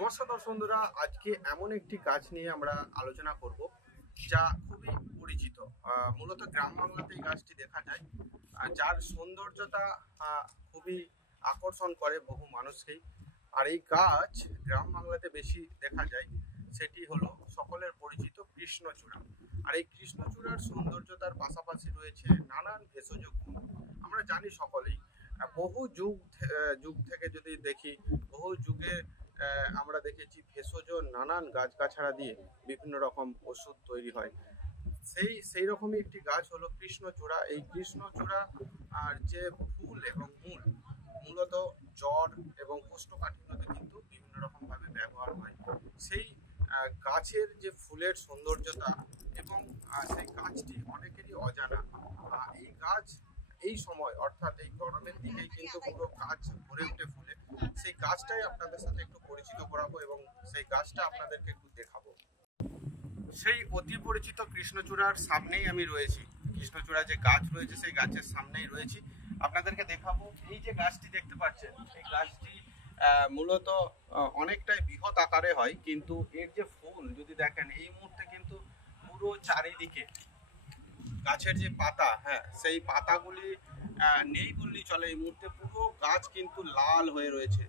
নমস্কার দর্শক বন্ধুরা, আজকে এমন একটি গাছ নিয়ে আমরা আলোচনা করব যা খুবই পরিচিত। মূলত গ্রাম বাংলাতে এই গাছটি দেখা যায়, যার সৌন্দর্যতা খুবই আকর্ষণ করে বহু মানুষকেই। আর এই গাছ গ্রাম বাংলাতে বেশি দেখা যায়, সেটি হলো সকলের পরিচিত কৃষ্ণচূড়া। আর এই কৃষ্ণচূড়ার সৌন্দর্যতার পাশাপাশি রয়েছে নানান ভেষজ গুণ। আমরা জানি সকলেই, বহু যুগ থেকে যদি দেখি, বহু যুগে আমরা দেখেছি ভেষজ নানান গাছগাছড়া দিয়ে বিভিন্ন রকম ওষুধ তৈরি হয়। সেই রকমই একটি গাছ হলো কৃষ্ণচূড়া। এই কৃষ্ণচূড়া আর যে ফুল এবং মূলত জ্বর এবং কোষ্ঠকাঠিন্যতে কিন্তু বিভিন্ন রকম ভাবে ব্যবহার হয়। সেই গাছের যে ফুলের সৌন্দর্যতা এবং সেই গাছটি অনেকেরই অজানা। এই গাছ এই সময় অর্থাৎ এই গরমের দিকেই কিন্তু পুরো গাছ ভরে উঠে ফুলে। সেই গাছটাই আপনাদের সাথে একটু পরিচিত করাবো এবং সেই গাছটা আপনাদেরকে একটু দেখাবো। সেই অতি পরিচিত কৃষ্ণচূড়ার সামনেই আমি রয়েছি। কৃষ্ণচূড়া যে গাছ রয়েছে সেই গাছের সামনেই রয়েছি, আপনাদেরকে দেখাবো। এই যে গাছটি দেখতে পাচ্ছেন, এই গাছটি মূলত অনেকটাই বৃহৎ আকারে হয়, কিন্তু এর যে ফুল যদি দেখেন, এই মুহূর্তে কিন্তু পুরো চারিদিকে গাছের যে পাতা, সেই পাতাগুলি নেই বললেই চলে। এই মুহূর্তে পুরো গাছ কিন্তু লাল হয়ে রয়েছে।